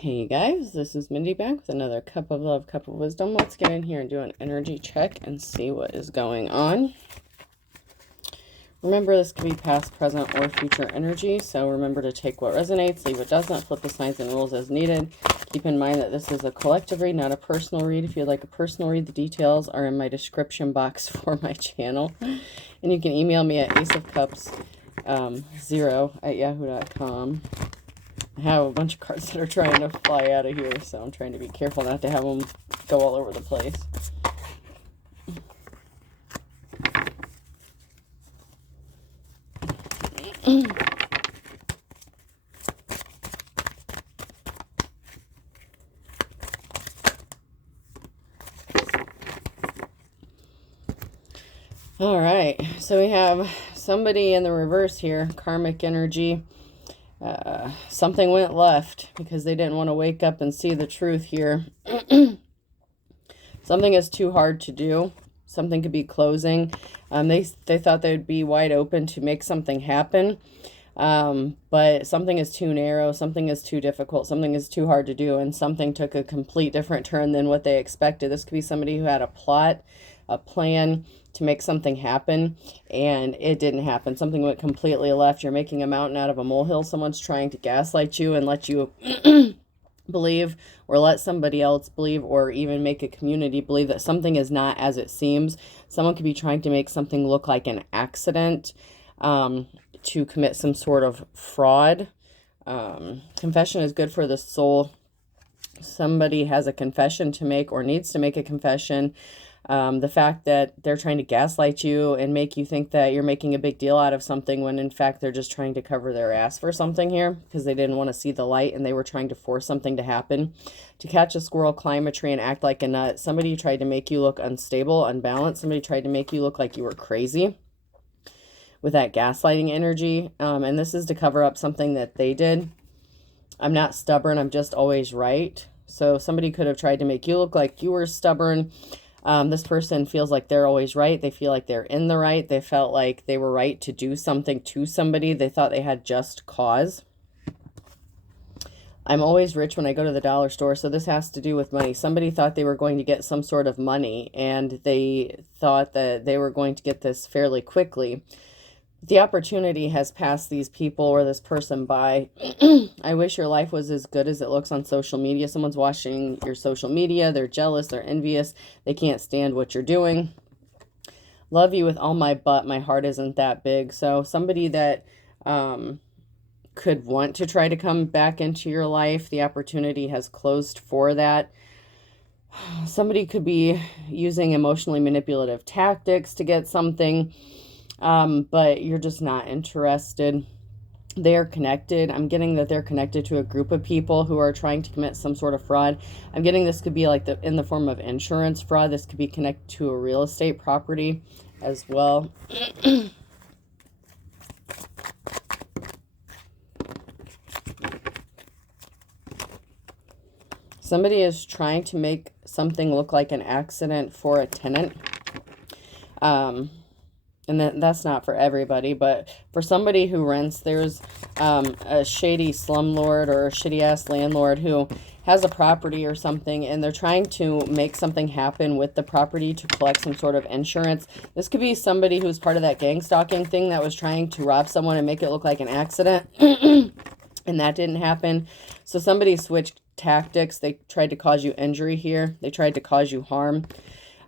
Hey guys, this is Mindy back with another cup of love, cup of wisdom. Let's get in here and do an energy check and see what is going on. Remember, this could be past, present, or future energy, so remember to take what resonates, leave what doesn't, flip the signs and rules as needed. Keep in mind that this is a collective read, not a personal read. If you'd like a personal read, the details are in my description box for my channel. And you can email me at aceofcups0@yahoo.com. I have a bunch of cards that are trying to fly out of here, so I'm trying to be careful not to have them go all over the place. All right, so we have somebody in the reverse here, karmic energy. Something went left because they didn't want to wake up and see the truth here. Something is too hard to do. Something could be closing. They thought they'd be wide open to make something happen. But something is too narrow. Something is too difficult. Something is too hard to do. And something took a complete different turn than what they expected. This could be somebody who had a plot, a plan to make something happen, and it didn't happen. Something went completely left. You're making a mountain out of a molehill. Someone's trying to gaslight you and let you believe, or let somebody else believe, or even make a community believe that something is not as it seems. Someone could be trying to make something look like an accident, to commit some sort of fraud. Confession is good for the soul. Somebody has a confession to make or needs to make a confession. The fact that they're trying to gaslight you and make you think that you're making a big deal out of something when in fact they're just trying to cover their ass for something here because they didn't want to see the light and they were trying to force something to happen. To catch a squirrel, climb a tree, and act like a nut. Somebody tried to make you look unstable, unbalanced. Somebody tried to make you look like you were crazy with that gaslighting energy. And this is to cover up something that they did. I'm not stubborn. I'm just always right. So somebody could have tried to make you look like you were stubborn. This person feels like they're always right. They feel like they're in the right. They felt like they were right to do something to somebody. They thought they had just cause. I'm always rich when I go to the dollar store. So this has to do with money. Somebody thought they were going to get some sort of money, and they thought that they were going to get this fairly quickly. The opportunity has passed these people or this person by. I wish your life was as good as it looks on social media. Someone's watching your social media. They're jealous. They're envious. They can't stand what you're doing. Love you with all my butt. My heart isn't that big. So somebody that could want to try to come back into your life, the opportunity has closed for that. Somebody could be using emotionally manipulative tactics to get something. But you're just not interested. They're connected. I'm getting that they're connected to a group of people who are trying to commit some sort of fraud. I'm getting this could be like in the form of insurance fraud. This could be connected to a real estate property as well. Somebody is trying to make something look like an accident for a tenant. And that's not for everybody, but for somebody who rents, there's a shady slumlord or a shitty-ass landlord who has a property or something, and they're trying to make something happen with the property to collect some sort of insurance. This could be somebody who's part of that gang stalking thing that was trying to rob someone and make it look like an accident, and that didn't happen. So somebody switched tactics. They tried to cause you injury here. They tried to cause you harm.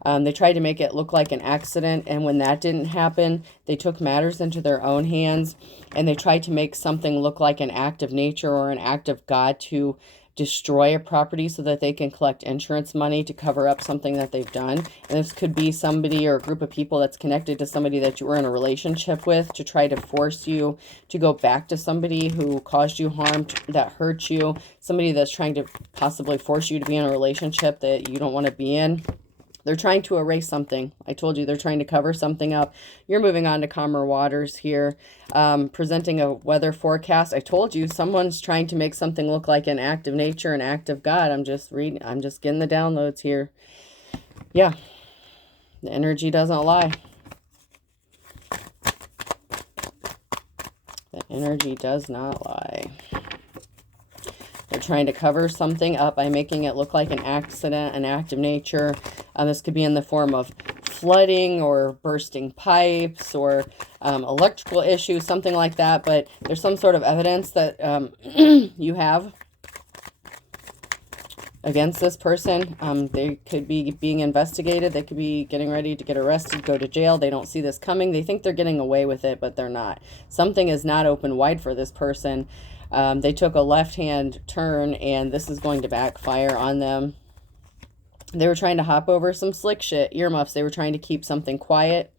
They tried to make it look like an accident, and when that didn't happen, they took matters into their own hands, and they tried to make something look like an act of nature or an act of God to destroy a property so that they can collect insurance money to cover up something that they've done. And this could be somebody or a group of people that's connected to somebody that you were in a relationship with to try to force you to go back to somebody who caused you harm, that hurt you, somebody that's trying to possibly force you to be in a relationship that you don't want to be in. They're trying to erase something. I told you they're trying to cover something up. You're moving on to calmer waters here. Presenting a weather forecast. I told you someone's trying to make something look like an act of nature, an act of God. I'm just getting the downloads here. Yeah. The energy doesn't lie. The energy does not lie. They're trying to cover something up by making it look like an accident, an act of nature. This could be in the form of flooding or bursting pipes or electrical issues, something like that. But there's some sort of evidence that you have against this person. They could be being investigated. They could be getting ready to get arrested, go to jail. They don't see this coming. They think they're getting away with it, but they're not. Something is not open wide for this person. They took a left-hand turn, and this is going to backfire on them. They were trying to hop over some slick shit, earmuffs. They were trying to keep something quiet.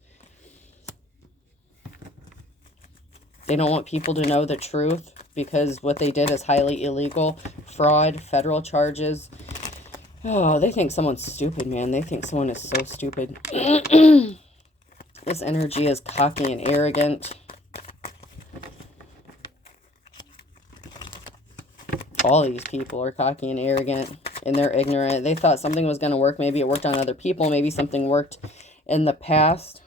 They don't want people to know the truth because what they did is highly illegal. Fraud, federal charges. Oh, they think someone's stupid, man. They think someone is so stupid. This energy is cocky and arrogant. All these people are cocky and arrogant, and they're ignorant. They thought something was going to work. Maybe it worked on other people. Maybe something worked in the past.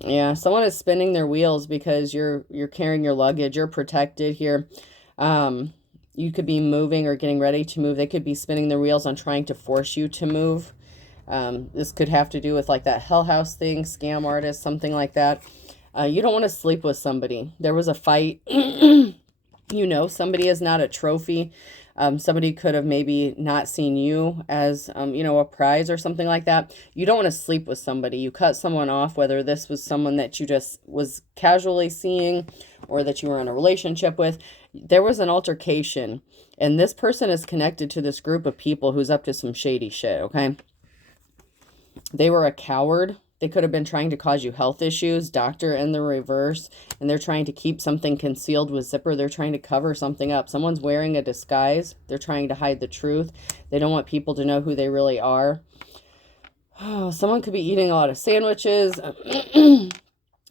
Yeah, someone is spinning their wheels because you're carrying your luggage. You're protected here. You could be moving or getting ready to move. They could be spinning their wheels on trying to force you to move. This could have to do with like that Hell House thing, scam artist, something like that. You don't want to sleep with somebody. There was a fight. You know, somebody is not a trophy. Somebody could have maybe not seen you as, you know, a prize or something like that. You don't want to sleep with somebody. You cut someone off, whether this was someone that you just was casually seeing or that you were in a relationship with. There was an altercation, and this person is connected to this group of people who's up to some shady shit, okay? They were a coward. They could have been trying to cause you health issues, doctor in the reverse, and they're trying to keep something concealed with zipper. They're trying to cover something up. Someone's wearing a disguise. They're trying to hide the truth. They don't want people to know who they really are. Oh, someone could be eating a lot of sandwiches.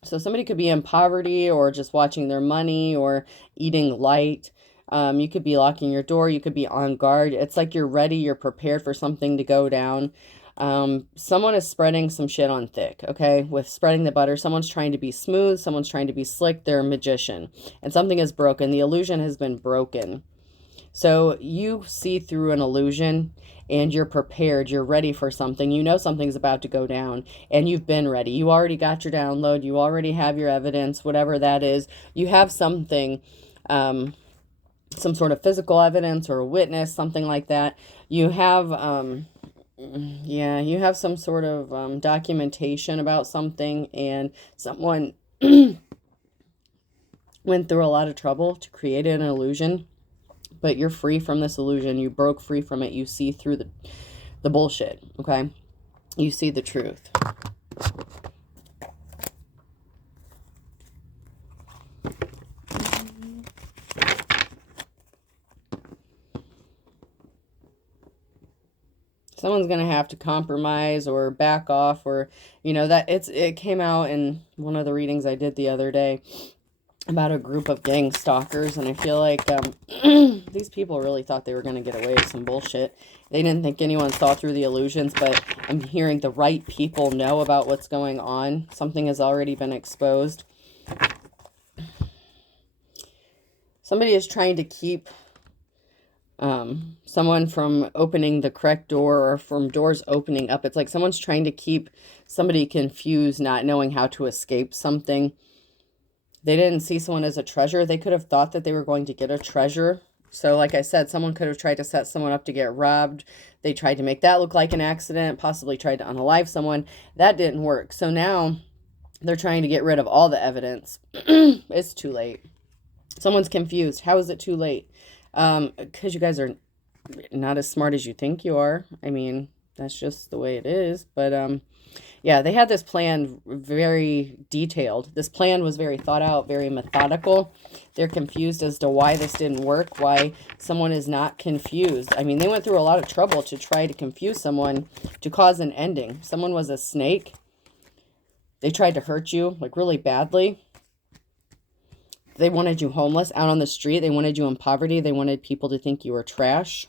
So somebody could be in poverty or just watching their money or eating light. You could be locking your door. You could be on guard. It's like you're ready. You're prepared for something to go down. Someone is spreading some shit on thick, okay? With spreading the butter, someone's trying to be smooth, someone's trying to be slick, they're a magician. And something is broken. The illusion has been broken. So you see through an illusion and you're prepared, you're ready for something. You know something's about to go down and you've been ready. You already got your download, you already have your evidence, whatever that is. You have something, some sort of physical evidence or a witness, something like that. You have, yeah, you have some sort of documentation about something, and someone went through a lot of trouble to create an illusion, but you're free from this illusion. You broke free from it. You see through the bullshit, okay? You see the truth. Someone's going to have to compromise or back off, or, you know, that it came out in one of the readings I did the other day about a group of gang stalkers. And I feel like these people really thought they were going to get away with some bullshit. They didn't think anyone saw through the illusions, but I'm hearing the right people know about what's going on. Something has already been exposed. Somebody is trying to keep someone from opening the correct door or from doors opening up. It's like someone's trying to keep somebody confused, not knowing how to escape something. They didn't see someone as a treasure. They could have thought that they were going to get a treasure. So like I said, someone could have tried to set someone up to get robbed. They tried to make that look like an accident, possibly tried to unalive someone. That didn't work. So now they're trying to get rid of all the evidence. It's too late. Someone's confused. How is it too late? Because you guys are not as smart as you think you are. I mean, that's just the way it is. But, yeah, they had this plan very detailed. This plan was very thought out, very methodical. They're confused as to why this didn't work, why someone is not confused. I mean, they went through a lot of trouble to try to confuse someone to cause an ending. Someone was a snake. They tried to hurt you, like, really badly. They wanted you homeless, out on the street. They wanted you in poverty. They wanted people to think you were trash.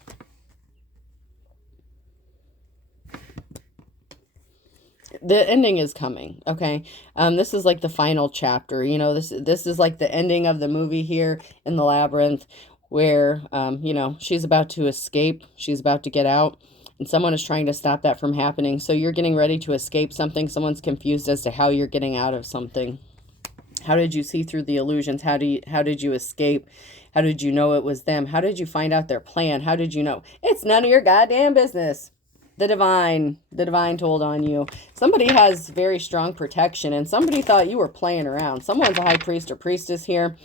The ending is coming, okay? This is like the final chapter. You know, this is like the ending of the movie here in the labyrinth, where you know, she's about to escape, she's about to get out, and someone is trying to stop that from happening. So you're getting ready to escape something. Someone's confused as to how you're getting out of something. How did you see through the illusions? How did you escape? How did you know it was them? How did you find out their plan? How did you know? It's none of your goddamn business. The divine told on you. Somebody has very strong protection, and somebody thought you were playing around. Someone's a high priest or priestess here.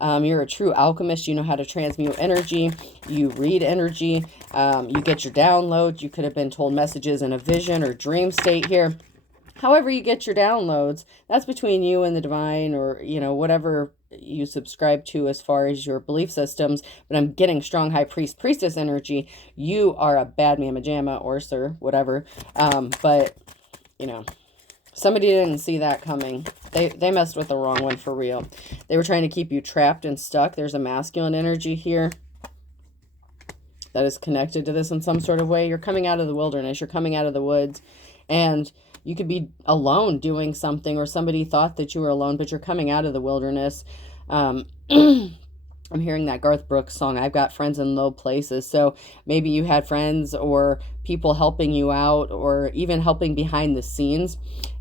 You're a true alchemist. You know how to transmute energy. You read energy. You get your downloads. You could have been told messages in a vision or dream state here. However you get your downloads, that's between you and the divine, or, you know, whatever you subscribe to as far as your belief systems. But I'm getting strong high priest, priestess energy. You are a bad mamma jamma, or sir, whatever. But, you know, somebody didn't see that coming. They messed with the wrong one for real. They were trying to keep you trapped and stuck. There's a masculine energy here that is connected to this in some sort of way. You're coming out of the wilderness. You're coming out of the woods. And you could be alone doing something, or somebody thought that you were alone, but you're coming out of the wilderness. I'm hearing that Garth Brooks song, I've Got Friends in Low Places. So maybe you had friends or people helping you out, or even helping behind the scenes.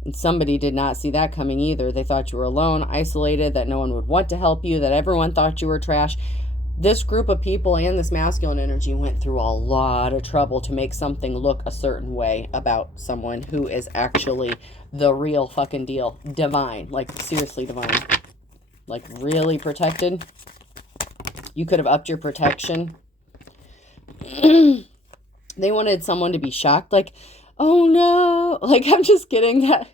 And somebody did not see that coming either. They thought you were alone, isolated, that no one would want to help you, that everyone thought you were trash. This group of people and this masculine energy went through a lot of trouble to make something look a certain way about someone who is actually the real fucking deal. Divine. Like, seriously divine. Like, really protected. You could have upped your protection. They wanted someone to be shocked. Like, oh no. Like, I'm just getting that.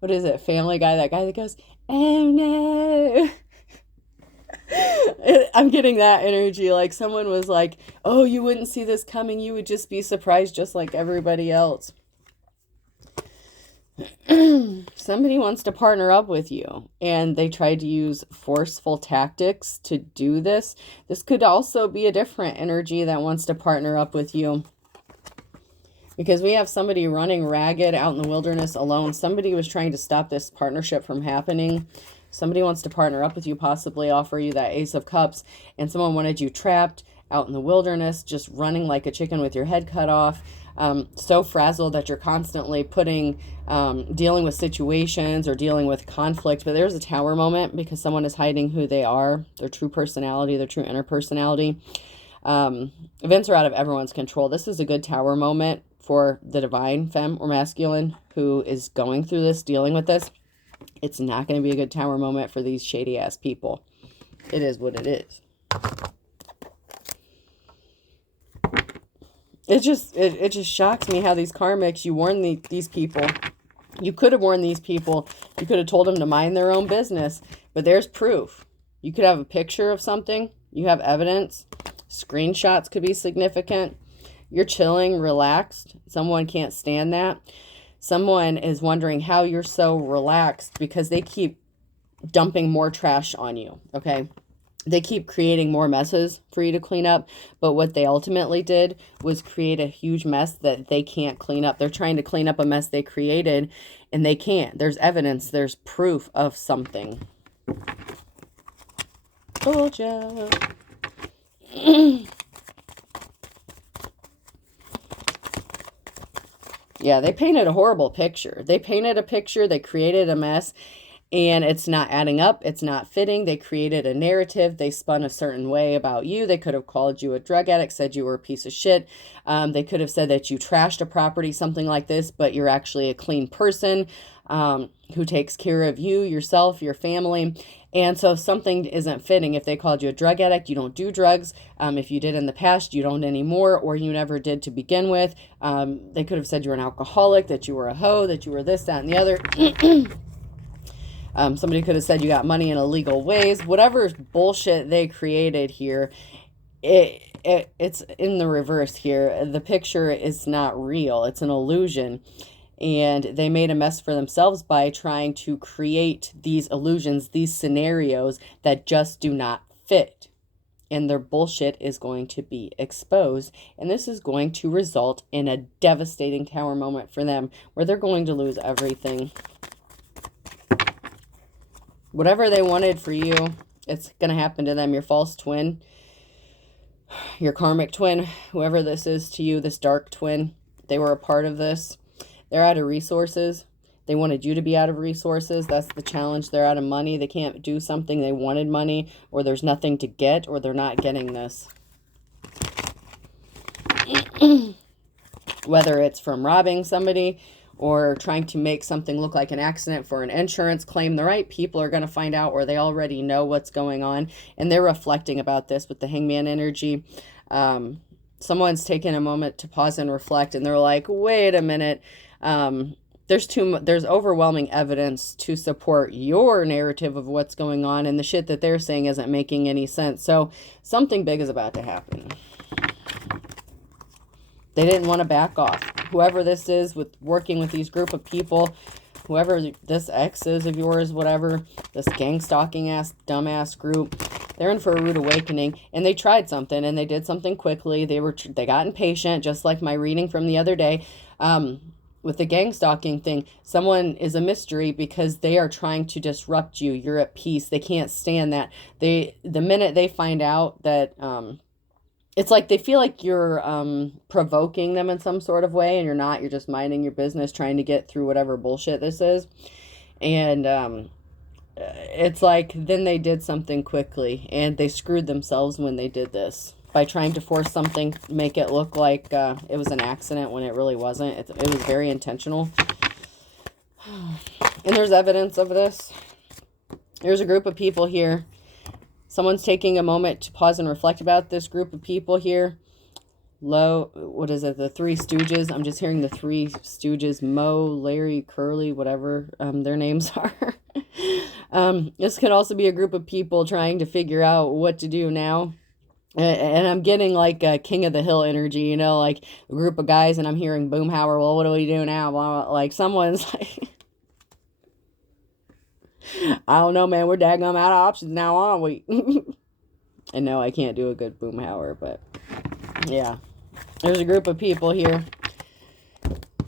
What is it? Family Guy. That guy that goes, oh no. I'm getting that energy. Like, someone was like, oh, you wouldn't see this coming. You would just be surprised just like everybody else. Somebody wants to partner up with you, and they tried to use forceful tactics to do this. This could also be a different energy that wants to partner up with you, because we have somebody running ragged out in the wilderness alone. Somebody was trying to stop this partnership from happening. Somebody wants to partner up with you, possibly offer you that Ace of Cups, and someone wanted you trapped out in the wilderness, just running like a chicken with your head cut off, so frazzled that you're constantly dealing with situations or dealing with conflict. But there's a tower moment, because someone is hiding who they are, their true personality, their true inner personality. Events are out of everyone's control. This is a good tower moment for the divine femme or masculine who is going through this, dealing with this. It's not going to be a good tower moment for these shady ass people. It is what it is. It just shocks me how these karmics, you warn these people. You could have warned these people. You could have told them to mind their own business. But there's proof. You could have a picture of something. You have evidence. Screenshots could be significant. You're chilling, relaxed. Someone can't stand that. Someone is wondering how you're so relaxed, because they keep dumping more trash on you, okay? They keep creating more messes for you to clean up, but what they ultimately did was create a huge mess that they can't clean up. They're trying to clean up a mess they created, and they can't. There's evidence. There's proof of something. Told ya. Yeah, they painted a horrible picture. They painted a picture, they created a mess, and it's not adding up. It's not fitting. They created a narrative. They spun a certain way about you. They could have called you a drug addict, said you were a piece of shit. They could have said that you trashed a property, something like this, but you're actually a clean person who takes care of you, yourself, your family. And so if something isn't fitting, if they called you a drug addict, you don't do drugs. If you did in the past, you don't anymore, or you never did to begin with. They could have said you were an alcoholic, that you were a hoe, that you were this, that, and the other. Somebody could have said you got money in illegal ways. Whatever bullshit they created here, it's in the reverse here. The picture is not real. It's an illusion. And they made a mess for themselves by trying to create these illusions, these scenarios that just do not fit. and their bullshit is going to be exposed. And this is going to result in a devastating tower moment for them where they're going to lose everything. Whatever they wanted for you, it's going to happen to them. Your false twin, your karmic twin, whoever this is to you, this dark twin, they were a part of this. They're out of resources. They wanted you to be out of resources. That's the challenge. They're out of money. They can't do something. They wanted money, or there's nothing to get, or they're not getting this. Whether it's from robbing somebody or trying to make something look like an accident for an insurance claim, the right people are going to find out, or they already know what's going on, and they're reflecting about this with the hangman energy. Someone's taken a moment to pause and reflect, and they're like, wait a minute, there's overwhelming evidence to support your narrative of what's going on, and the shit that they're saying isn't making any sense. So something big is about to happen. They didn't want to back off. Whoever this is with working with these group of people, whoever this ex is of yours, whatever, this gang stalking ass, dumbass group, they're in for a rude awakening, and they tried something, and they did something quickly. They got impatient, just like my reading from the other day. With the gang stalking thing, someone is a mystery because they are trying to disrupt you. You're at peace. They can't stand that. The minute they find out that, it's like they feel like you're provoking them in some sort of way, and you're not. You're just minding your business, trying to get through whatever bullshit this is. And it's like then they did something quickly, and they screwed themselves when they did this by trying to force something, make it look like it was an accident when it really wasn't. It was very intentional. And there's evidence of this. There's a group of people here. Someone's taking a moment to pause and reflect about this group of people here. What is it? The Three Stooges. I'm just hearing the Three Stooges. Mo, Larry, Curly, whatever their names are. This could also be a group of people trying to figure out what to do now. And I'm getting like a King of the Hill energy, you know, like a group of guys, and I'm hearing Boomhauer, well, what do we do now? Blah, like someone's like, I don't know, man, we're daggum out of options now, aren't we? And no, I can't do a good Boomhauer, but yeah. There's a group of people here.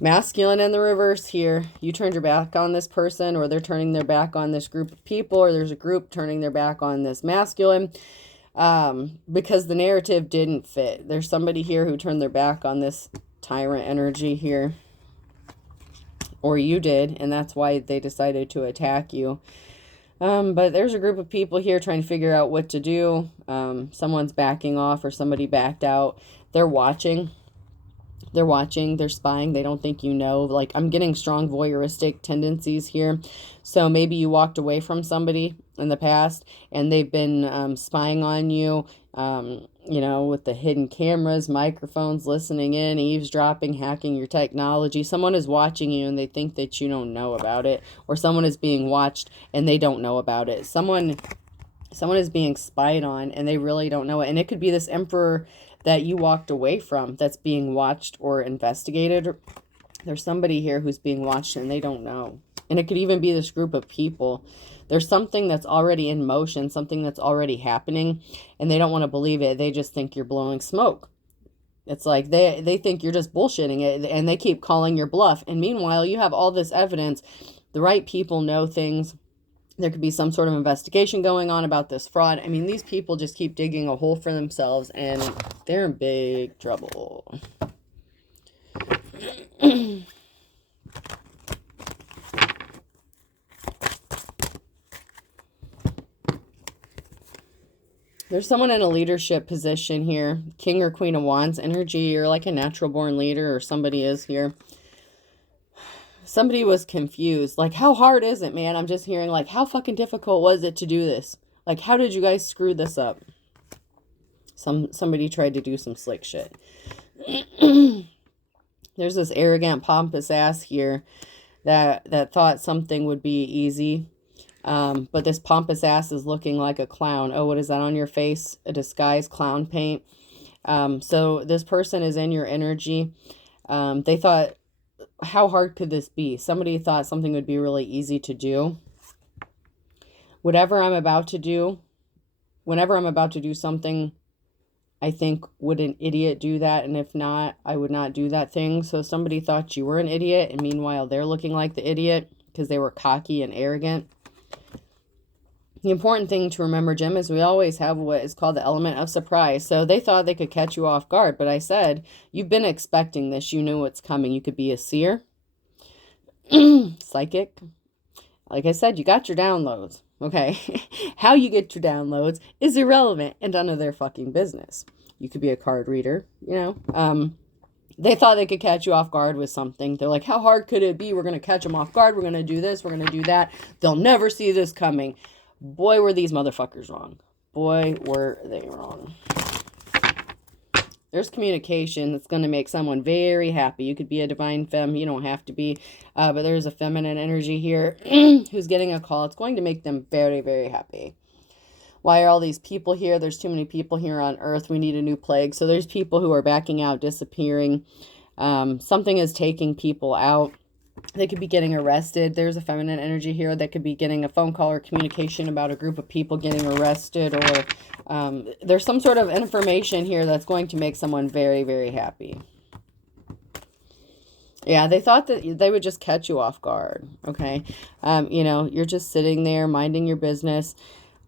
Masculine in the reverse here. You turned your back on this person, or they're turning their back on this group of people, or there's a group turning their back on this masculine. Because the narrative didn't fit. There's somebody here who turned their back on this tyrant energy here. Or you did, and that's why they decided to attack you. But there's a group of people here trying to figure out what to do. Someone's backing off, or somebody backed out. They're watching. They're watching, they're spying, they don't think you know. Like, I'm getting strong voyeuristic tendencies here. So maybe you walked away from somebody in the past, and they've been spying on you, you know, with the hidden cameras, microphones, listening in, eavesdropping, hacking your technology. Someone is watching you, and they think that you don't know about it. Or someone is being watched, and they don't know about it. Someone is being spied on, and they really don't know it. And it could be this emperor that you walked away from that's being watched or investigated. There's somebody here who's being watched, and they don't know. And it could even be this group of people. There's something that's already in motion, something that's already happening, and they don't want to believe it. They just think you're blowing smoke. It's like they think you're just bullshitting it, and they keep calling your bluff. And meanwhile, you have all this evidence. The right people know things. There could be some sort of investigation going on about this fraud. I mean, these people just keep digging a hole for themselves, and they're in big trouble. There's someone in a leadership position here. King or Queen of Wands energy. You're like a natural born leader, or somebody is here. Somebody was confused. Like, how hard is it, man? I'm just hearing, like, how fucking difficult was it to do this? Like, how did you guys screw this up? Somebody tried to do some slick shit. There's this arrogant, pompous ass here that thought something would be easy. But this pompous ass is looking like a clown. Oh, what is that on your face? A disguise, clown paint. So this person is in your energy. They thought, how hard could this be? Somebody thought something would be really easy to do. Whatever I'm about to do, whenever I'm about to do something, I think, would an idiot do that? And if not, I would not do that thing. So somebody thought you were an idiot, and meanwhile, they're looking like the idiot because they were cocky and arrogant. The important thing to remember, Jim, is we always have what is called the element of surprise. So they thought they could catch you off guard, but I said, you've been expecting this. You knew what's coming. You could be a seer, psychic. Like I said, you got your downloads. Okay. How you get your downloads is irrelevant and none of their fucking business. You could be a card reader, you know. They thought they could catch you off guard with something. They're like, how hard could it be? We're going to catch them off guard. We're going to do this. We're going to do that. They'll never see this coming. Boy, were these motherfuckers wrong. Boy, were they wrong. There's communication that's going to make someone very happy. You could be a divine femme. You don't have to be. But there's a feminine energy here who's getting a call. It's going to make them very, very happy. Why are all these people here? There's too many people here on Earth. We need a new plague. So there's people who are backing out, disappearing. Something is taking people out. They could be getting arrested. There's a feminine energy here that could be getting a phone call or communication about a group of people getting arrested, or there's some sort of information here that's going to make someone very, very happy. Yeah, they thought that they would just catch you off guard. Okay. You know, you're just sitting there minding your business.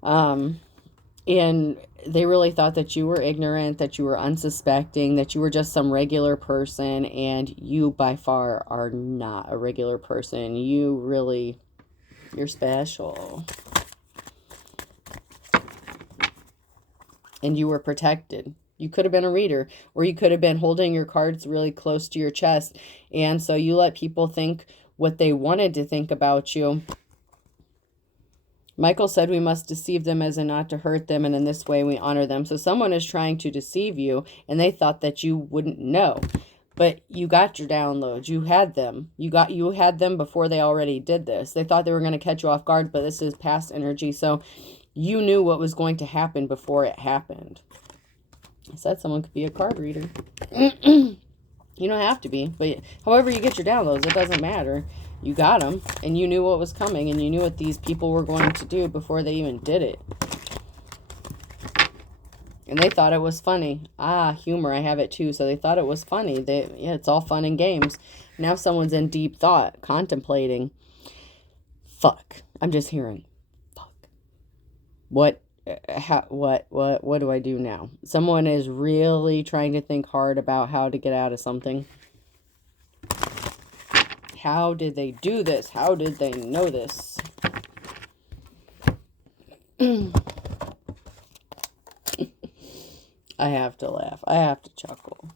And they really thought that you were ignorant, that you were unsuspecting, that you were just some regular person, and you by far are not a regular person. You're special. And you were protected. You could have been a reader, or you could have been holding your cards really close to your chest. And so you let people think what they wanted to think about you. Michael said we must deceive them as in not to hurt them, and in this way we honor them. So someone is trying to deceive you, and they thought that you wouldn't know. But you got your downloads. You had them. You had them before they already did this. They thought they were going to catch you off guard, but this is past energy. So you knew what was going to happen before it happened. I said someone could be a card reader. You don't have to be, but however you get your downloads, it doesn't matter. You got them, and you knew what was coming, and you knew what these people were going to do before they even did it. And they thought it was funny. Humor, I have it too. So they thought it was funny. Yeah, it's all fun and games. Now someone's in deep thought, contemplating. Fuck. I'm just hearing, fuck. What do I do now? Someone is really trying to think hard about how to get out of something. How did they do this? How did they know this? I have to laugh. I have to chuckle.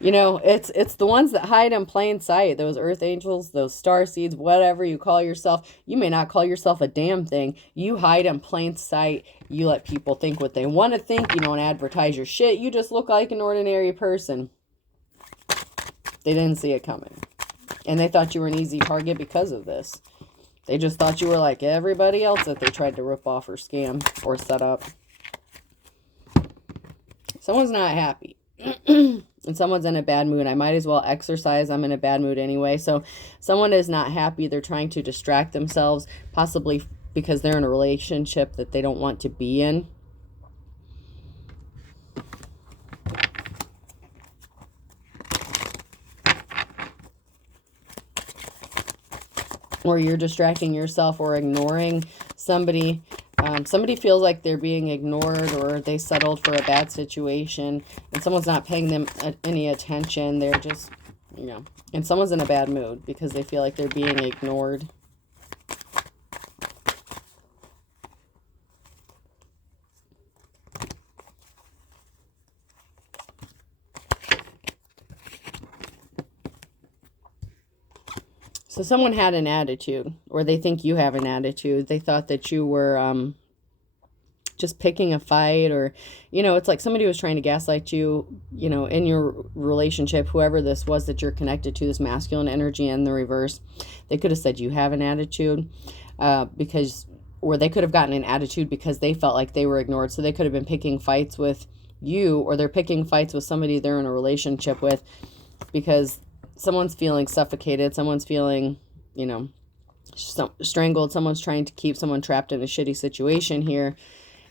You know, it's the ones that hide in plain sight. Those earth angels, those star seeds, whatever you call yourself. You may not call yourself a damn thing. You hide in plain sight. You let people think what they want to think. You don't advertise your shit. You just look like an ordinary person. They didn't see it coming. And they thought you were an easy target because of this. They just thought you were like everybody else that they tried to rip off or scam or set up. Someone's not happy. And someone's in a bad mood. I might as well exercise. I'm in a bad mood anyway. So someone is not happy. They're trying to distract themselves, possibly because they're in a relationship that they don't want to be in. Or you're distracting yourself or ignoring somebody. Somebody feels like they're being ignored, or they settled for a bad situation and someone's not paying them any attention. They're just, you know, and someone's in a bad mood because they feel like they're being ignored. So someone had an attitude, or they think you have an attitude. They thought that you were just picking a fight, or, you know, it's like somebody was trying to gaslight you, you know, in your relationship, whoever this was that you're connected to, this masculine energy in the reverse. They could have said you have an attitude or they could have gotten an attitude because they felt like they were ignored. So they could have been picking fights with you, or they're picking fights with somebody they're in a relationship with because someone's feeling suffocated. Someone's feeling, you know, strangled. Someone's trying to keep someone trapped in a shitty situation here.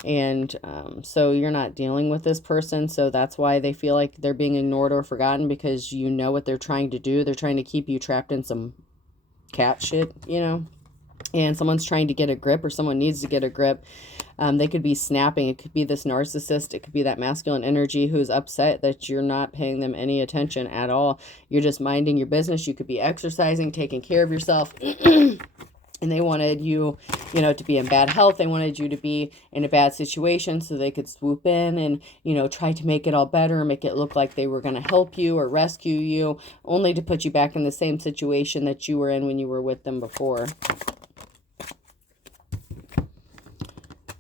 And so you're not dealing with this person. So that's why they feel like they're being ignored or forgotten, because you know what they're trying to do. They're trying to keep you trapped in some cat shit, you know. And someone's trying to get a grip, or someone needs to get a grip. They could be snapping. It could be this narcissist. It could be that masculine energy who's upset that you're not paying them any attention at all. You're just minding your business. You could be exercising, taking care of yourself. And they wanted you, you know, to be in bad health. They wanted you to be in a bad situation so they could swoop in and, you know, try to make it all better, make it look like they were going to help you or rescue you, only to put you back in the same situation that you were in when you were with them before.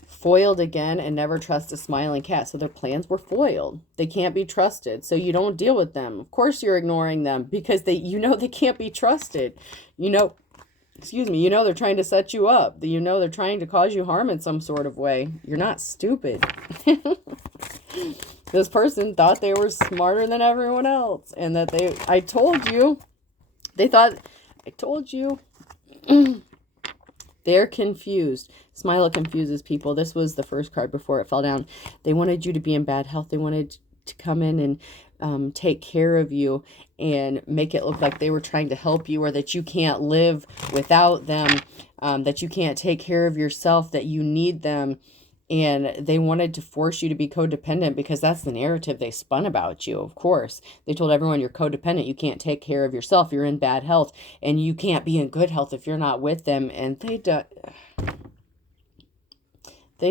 Foiled again, and never trust a smiling cat. So their plans were foiled. They can't be trusted. So you don't deal with them. Of course you're ignoring them, because you know they can't be trusted. You know, excuse me, you know they're trying to set you up. You know they're trying to cause you harm in some sort of way. You're not stupid. This person thought they were smarter than everyone else, and that I told you. They thought, I told you. They're confused. Smile confuses people. This was the first card before it fell down. They wanted you to be in bad health. They wanted to come in and take care of you and make it look like they were trying to help you, or that you can't live without them, that you can't take care of yourself, that you need them. And they wanted to force you to be codependent, because that's the narrative they spun about you, of course. They told everyone you're codependent, you can't take care of yourself, you're in bad health, and you can't be in good health if you're not with them. And they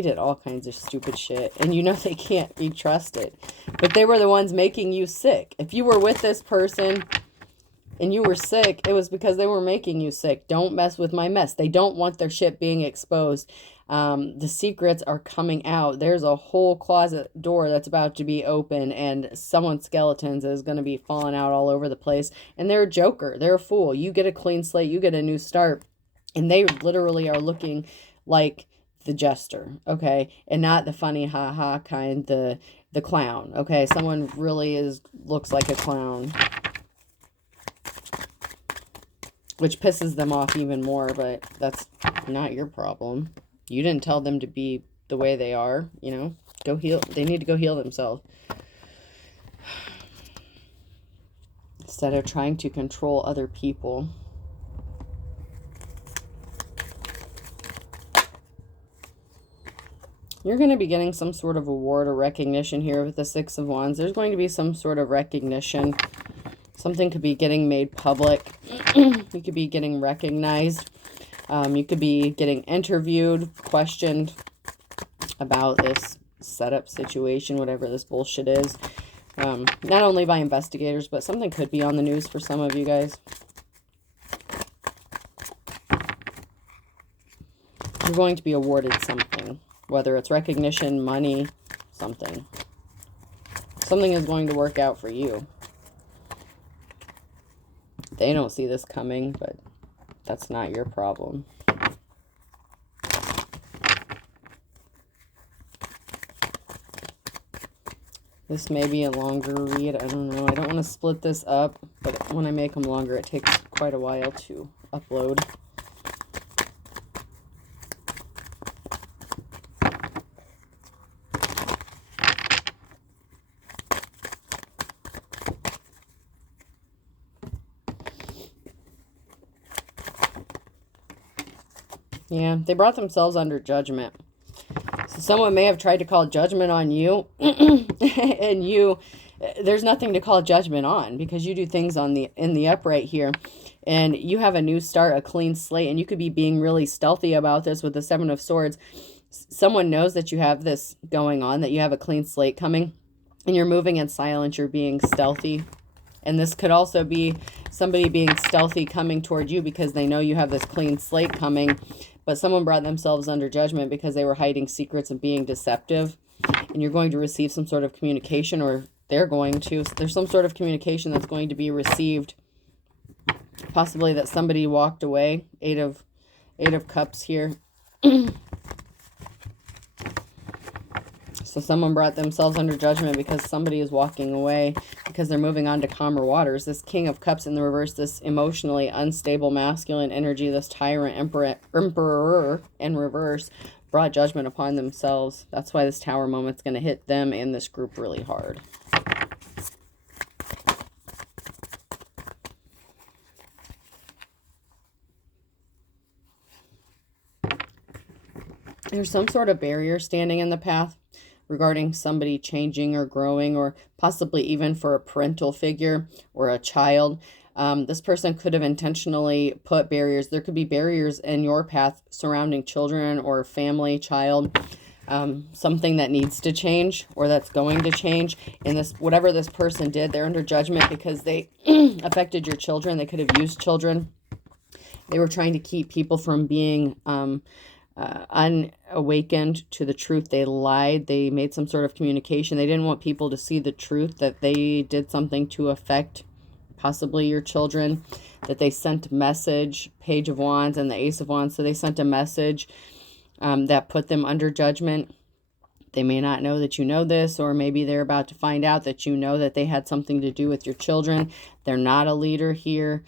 did all kinds of stupid shit. And you know they can't be trusted. But they were the ones making you sick. If you were with this person and you were sick, it was because they were making you sick. Don't mess with my mess. They don't want their shit being exposed. The secrets are coming out. There's a whole closet door that's about to be open, and someone's skeletons is going to be falling out all over the place. And they're a joker. They're a fool. You get a clean slate. You get a new start. And they literally are looking like the jester, okay? And not the funny ha-ha kind, the clown, okay? Someone really looks like a clown, which pisses them off even more, but that's not your problem. You didn't tell them to be the way they are, you know? Go heal. They need to go heal themselves. Instead of trying to control other people. You're going to be getting some sort of award or recognition here with the Six of Wands. There's going to be some sort of recognition. Something could be getting made public. You could be getting recognized. You could be getting interviewed, questioned about this setup situation, whatever this bullshit is. Not only by investigators, but something could be on the news for some of you guys. You're going to be awarded something. Whether it's recognition, money, something. Something is going to work out for you. They don't see this coming, but that's not your problem. This may be a longer read. I don't know. I don't want to split this up, but when I make them longer, it takes quite a while to upload. Yeah, they brought themselves under judgment. So someone may have tried to call judgment on you, and there's nothing to call judgment on, because you do things in the upright here, and you have a new start, a clean slate, and you could be being really stealthy about this with the Seven of Swords. Someone knows that you have this going on, that you have a clean slate coming, and you're moving in silence, you're being stealthy. And this could also be somebody being stealthy coming toward you because they know you have this clean slate coming. But someone brought themselves under judgment because they were hiding secrets and being deceptive. And you're going to receive some sort of communication, or they're going to. There's some sort of communication that's going to be received. Possibly that somebody walked away. Eight of So someone brought themselves under judgment because somebody is walking away, because they're moving on to calmer waters. This King of Cups in the reverse, this emotionally unstable masculine energy, this tyrant emperor in reverse, brought judgment upon themselves. That's why this Tower moment's going to hit them and this group really hard. There's some sort of barrier standing in the path regarding somebody changing or growing, or possibly even for a parental figure or a child. This person could have intentionally put barriers. There could be barriers in your path surrounding children or family, child, something that needs to change or that's going to change. And this, whatever this person did, they're under judgment because they affected your children. They could have used children. They were trying to keep people from being unawakened to the truth. They lied. They made some sort of communication. They didn't want people to see the truth, that they did something to affect possibly your children, that they sent a message, Page of Wands and the Ace of Wands. So they sent a message that put them under judgment. They may not know that you know this, or maybe they're about to find out that you know that they had something to do with your children. They're not a leader here.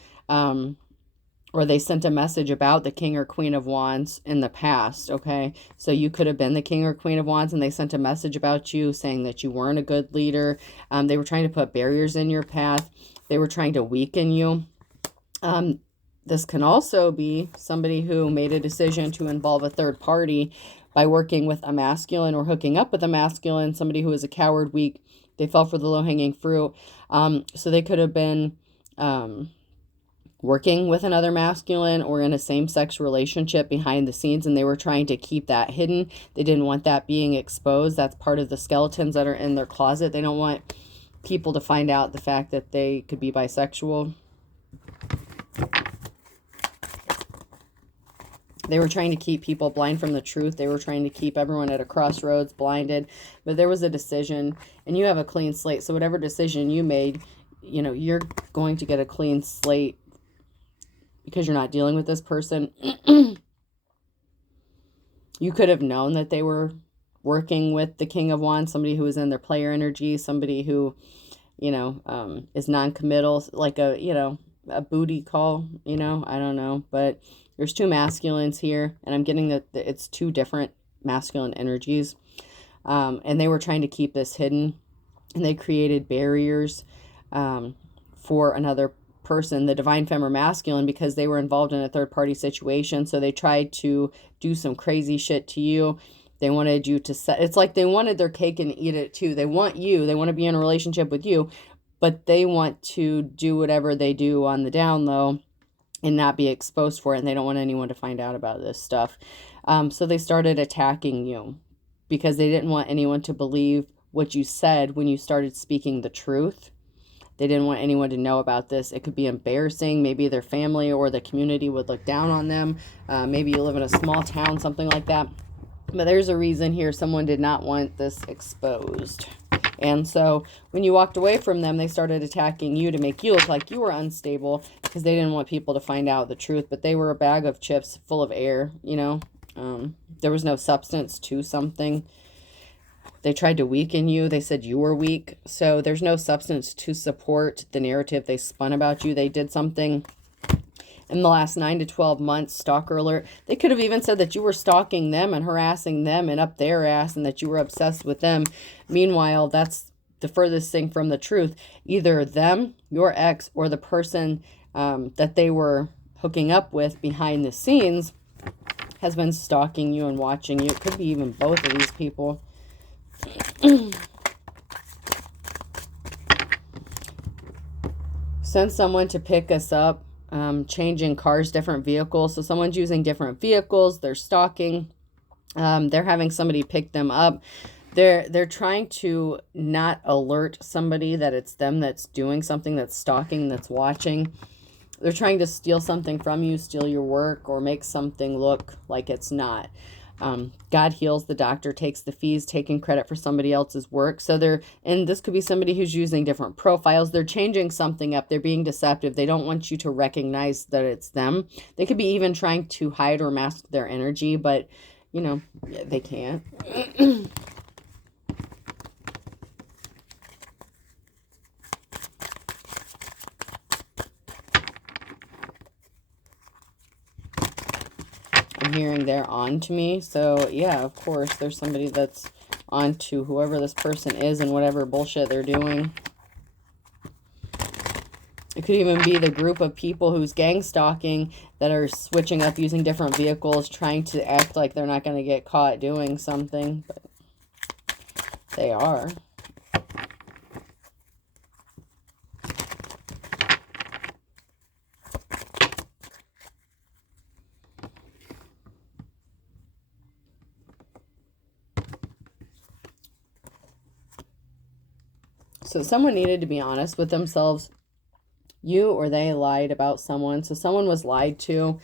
Or they sent a message about the King or Queen of Wands in the past, okay? So you could have been the King or Queen of Wands, and they sent a message about you saying that you weren't a good leader. They were trying to put barriers in your path. They were trying to weaken you. This can also be somebody who made a decision to involve a third party by working with a masculine or hooking up with a masculine, somebody who is a coward, weak. They fell for the low-hanging fruit. So they could have been working with another masculine or in a same-sex relationship behind the scenes, and they were trying to keep that hidden. They didn't want that being exposed. That's part of the skeletons that are in their closet. They don't want people to find out the fact that they could be bisexual. They were trying to keep people blind from the truth. They were trying to keep everyone at a crossroads, blinded. But there was a decision, and you have a clean slate. So whatever decision you made, you know, you're going to get a clean slate because you're not dealing with this person. You could have known that they were working with the King of Wands, somebody who is in their player energy, somebody who, you know, is non-committal, like a, you know, a booty call, you know, I don't know. But there's two masculines here, and I'm getting that it's two different masculine energies. And they were trying to keep this hidden, and they created barriers for another person, the divine femme or masculine, because they were involved in a third party situation. So they tried to do some crazy shit to you. They wanted you to set, it's like they wanted their cake and eat it too. They want you, they want to be in a relationship with you, but they want to do whatever they do on the down low and not be exposed for it. And they don't want anyone to find out about this stuff. So they started attacking you because they didn't want anyone to believe what you said when you started speaking the truth. They didn't want anyone to know about this. It could be embarrassing. Maybe their family or the community would look down on them. Maybe you live in a small town, something like that. But there's a reason here. Someone did not want this exposed. And so when you walked away from them, they started attacking you to make you look like you were unstable because they didn't want people to find out the truth. But they were a bag of chips full of air, you know. There was no substance to something. They tried to weaken you. They said you were weak. So there's no substance to support the narrative they spun about you. They did something in the last 9 to 12 months, stalker alert. They could have even said that you were stalking them and harassing them and up their ass and that you were obsessed with them. Meanwhile, that's the furthest thing from the truth. Either them, your ex, or the person that they were hooking up with behind the scenes has been stalking you and watching you. It could be even both of these people. Send someone to pick us up, changing cars, different vehicles. So someone's using different vehicles. They're stalking. They're having somebody pick them up. They're trying to not alert somebody that it's them that's doing something, that's stalking, that's watching. They're trying to steal something from you, steal your work, or make something look like it's not. God heals, the doctor takes the fees, taking credit for somebody else's work. So and this could be somebody who's using different profiles. They're changing something up. They're being deceptive. They don't want you to recognize that it's them. They could be even trying to hide or mask their energy, but, you know, they can't. saying they're on to me. So, yeah, of course, there's somebody that's on to whoever this person is and whatever bullshit they're doing. It could even be the group of people who's gang stalking that are switching up using different vehicles, trying to act like they're not going to get caught doing something, but they are. So someone needed to be honest with themselves. You or they lied about someone. So someone was lied to,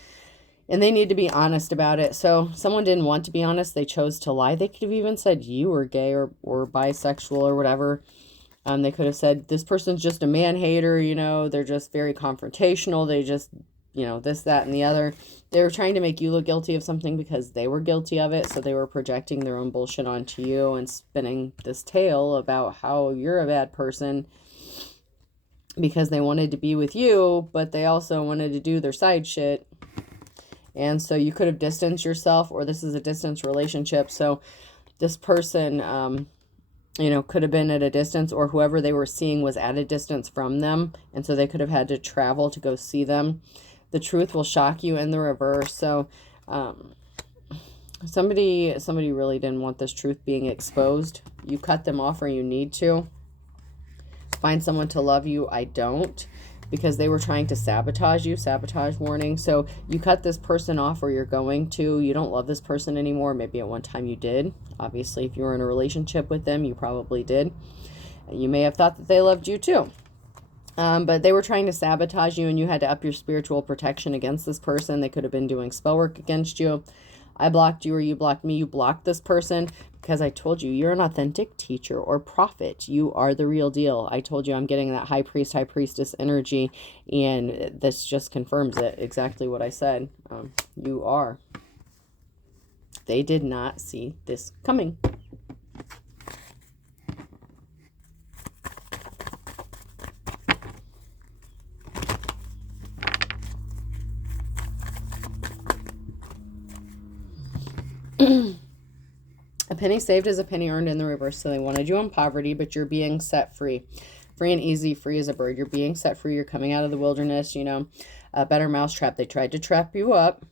and they need to be honest about it. So someone didn't want to be honest. They chose to lie. They could have even said you were gay or bisexual or whatever. They could have said, this person's just a man-hater, you know, they're just very confrontational. They just, you know, this, that, and the other. They were trying to make you look guilty of something because they were guilty of it. So they were projecting their own bullshit onto you and spinning this tale about how you're a bad person because they wanted to be with you, but they also wanted to do their side shit. And so you could have distanced yourself, or this is a distance relationship. So this person, you know, could have been at a distance, or whoever they were seeing was at a distance from them. And so they could have had to travel to go see them. The truth will shock you in the reverse. So somebody really didn't want this truth being exposed. You cut them off, or you need to. Find someone to love you. I don't. Because they were trying to sabotage you. Sabotage warning. So you cut this person off, or you're going to. You don't love this person anymore. Maybe at one time you did. Obviously, if you were in a relationship with them, you probably did. And you may have thought that they loved you too. But they were trying to sabotage you, and you had to up your spiritual protection against this person. They could have been doing spell work against you. I blocked you, or you blocked me. You blocked this person because I told you you're an authentic teacher or prophet. You are the real deal. I told you I'm getting that high priest, high priestess energy, and this just confirms it. Exactly what I said. You are. They did not see this coming. A penny saved is a penny earned in the reverse. So they wanted you in poverty, but you're being set free. Free and easy, free as a bird. You're being set free. You're coming out of the wilderness, you know. A better mousetrap. They tried to trap you up.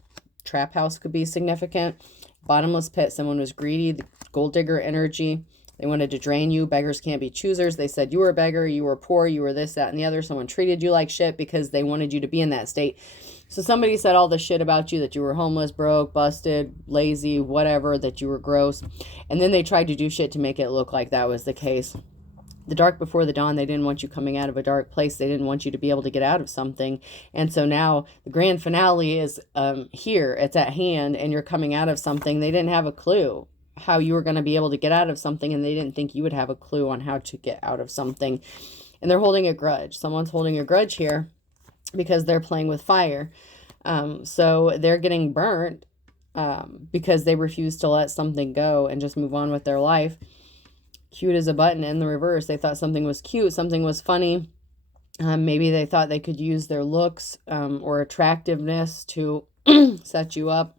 Trap house could be significant. Bottomless pit. Someone was greedy. The gold digger energy. They wanted to drain you. Beggars can't be choosers. They said you were a beggar. You were poor. You were this, that, and the other. Someone treated you like shit because they wanted you to be in that state. So somebody said all the shit about you, that you were homeless, broke, busted, lazy, whatever, that you were gross. And then they tried to do shit to make it look like that was the case. The dark before the dawn, they didn't want you coming out of a dark place. They didn't want you to be able to get out of something. And so now the grand finale is here. It's at hand, and you're coming out of something. They didn't have a clue how you were going to be able to get out of something, and they didn't think you would have a clue on how to get out of something. And they're holding a grudge. Someone's holding a grudge here because they're playing with fire. So they're getting burnt because they refuse to let something go and just move on with their life. Cute as a button in the reverse. They thought something was cute, something was funny. Maybe they thought they could use their looks or attractiveness to set you up.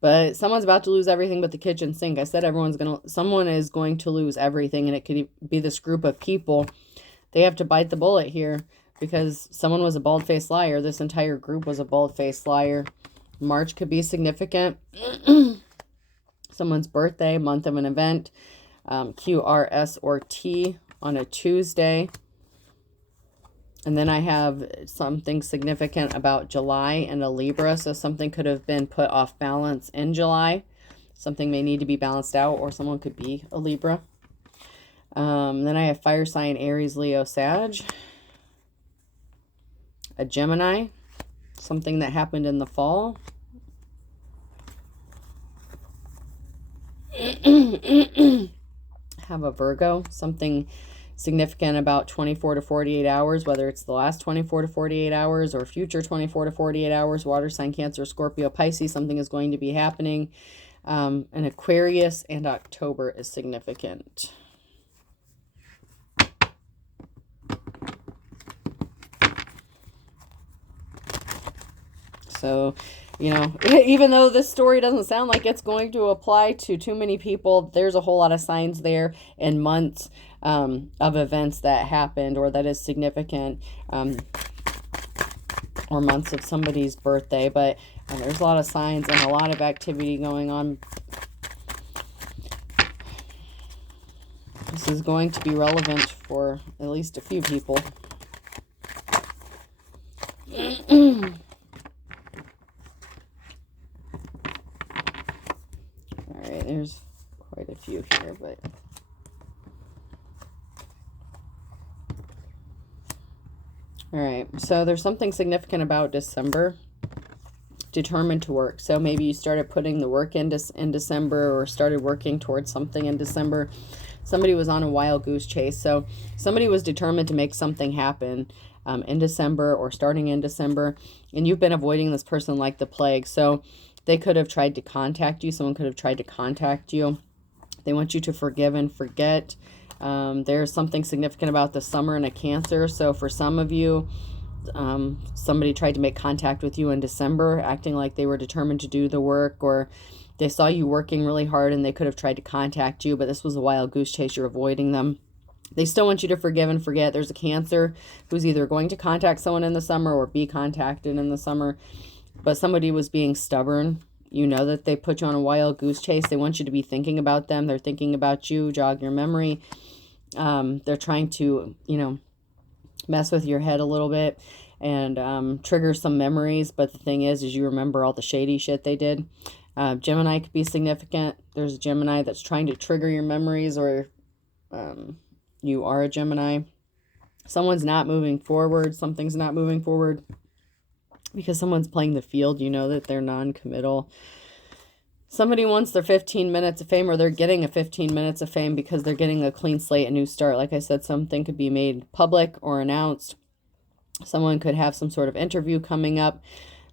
But someone's about to lose everything but the kitchen sink. I said someone is going to lose everything, and it could be this group of people. They have to bite the bullet here because someone was a bald-faced liar. This entire group was a bald-faced liar. March could be significant. Someone's birthday, month of an event. Q, R, S, or T on a Tuesday. And then I have something significant about July and a Libra. So something could have been put off balance in July. Something may need to be balanced out, or someone could be a Libra. Then I have fire sign, Aries, Leo, Sag. A Gemini. Something that happened in the fall. Have a Virgo. Something significant about 24 to 48 hours, whether it's the last 24 to 48 hours or future 24 to 48 hours. Water sign, Cancer, Scorpio, Pisces. Something is going to be happening. An Aquarius and October is significant. So You know, even though this story doesn't sound like it's going to apply to too many people, there's a whole lot of signs there and months of events that happened or that is significant, or months of somebody's birthday. But there's a lot of signs and a lot of activity going on. This is going to be relevant for at least a few people. Alright, there's quite a few here, but... Alright, so there's something significant about December. Determined to work. So maybe you started putting the work in December, or started working towards something in December. Somebody was on a wild goose chase. So somebody was determined to make something happen in December or starting in December. And you've been avoiding this person like the plague. So they could have tried to contact you. Someone could have tried to contact you. They want you to forgive and forget. There's something significant about the summer and a Cancer. So for some of you, somebody tried to make contact with you in December, acting like they were determined to do the work, or they saw you working really hard and they could have tried to contact you, but this was a wild goose chase. You're avoiding them. They still want you to forgive and forget. There's a Cancer who's either going to contact someone in the summer or be contacted in the summer, but somebody was being stubborn. You know that they put you on a wild goose chase. They want you to be thinking about them. They're thinking about you, jog your memory. They're trying to, you know, mess with your head a little bit and trigger some memories. But the thing is you remember all the shady shit they did. Gemini could be significant. There's a Gemini that's trying to trigger your memories, or you are a Gemini. Someone's not moving forward. Something's not moving forward because someone's playing the field. You know that they're non-committal. Somebody wants their 15 minutes of fame, or they're getting a 15 minutes of fame because they're getting a clean slate, a new start. Like I said, something could be made public or announced. Someone could have some sort of interview coming up,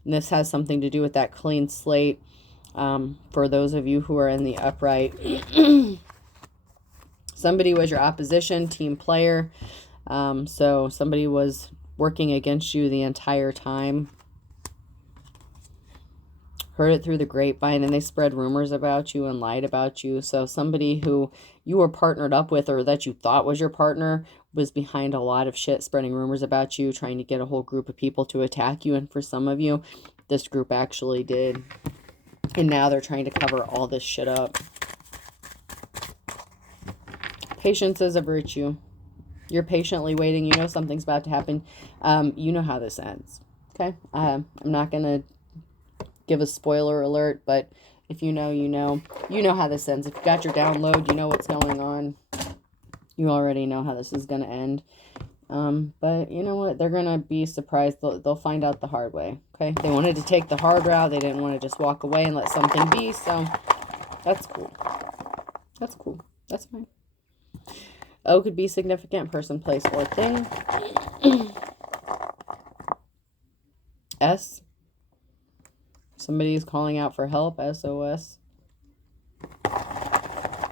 and this has something to do with that clean slate. For those of you who are in the upright, somebody was your opposition, team player. So somebody was working against you the entire time. Heard it through the grapevine, and they spread rumors about you and lied about you. So somebody who you were partnered up with, or that you thought was your partner, was behind a lot of shit, spreading rumors about you, trying to get a whole group of people to attack you. And for some of you, this group actually did. And now they're trying to cover all this shit up. Patience is a virtue. You're patiently waiting. You know something's about to happen. You know how this ends. Okay? I'm not going to give a spoiler alert, but if you know, you know. You know how this ends. If you got your download, you know what's going on. You already know how this is going to end. But you know what? They're going to be surprised. They'll find out the hard way. Okay? They wanted to take the hard route. They didn't want to just walk away and let something be. So that's cool. That's cool. That's fine. O could be significant, person, place, or thing. S. Somebody is calling out for help. SOS.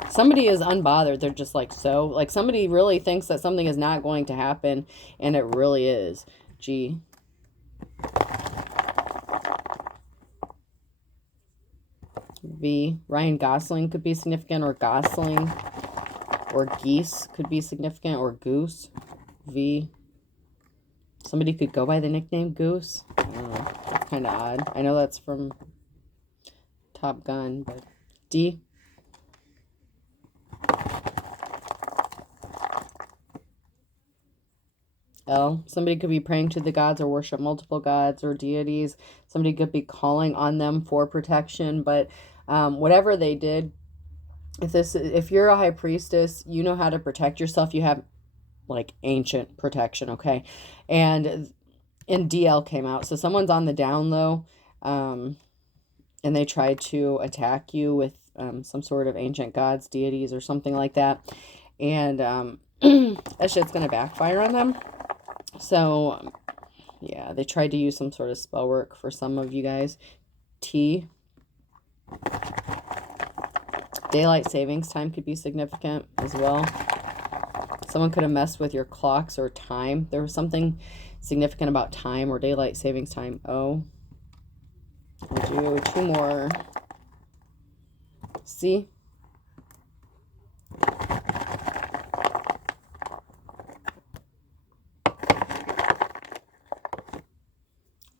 Somebody is unbothered. They're just like, so. Like somebody really thinks that something is not going to happen, and it really is. G. V. Ryan Gosling could be significant, or Gosling. Or geese could be significant, or goose. V. Somebody could go by the nickname Goose. I don't know. That's kind of odd. I know that's from Top Gun, but D. L. Somebody could be praying to the gods or worship multiple gods or deities. Somebody could be calling on them for protection, but whatever they did, if you're a high priestess, you know how to protect yourself. You have like ancient protection, okay? And DL came out. So someone's on the down low, and they tried to attack you with some sort of ancient gods, deities, or something like that. And that shit's going to backfire on them. So, yeah, they tried to use some sort of spell work for some of you guys. T. Daylight savings time could be significant as well. Someone could have messed with your clocks or time. There was something significant about time or daylight savings time. O. We'll do 2 more. C.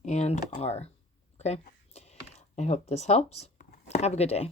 And R. Okay. I hope this helps. Have a good day.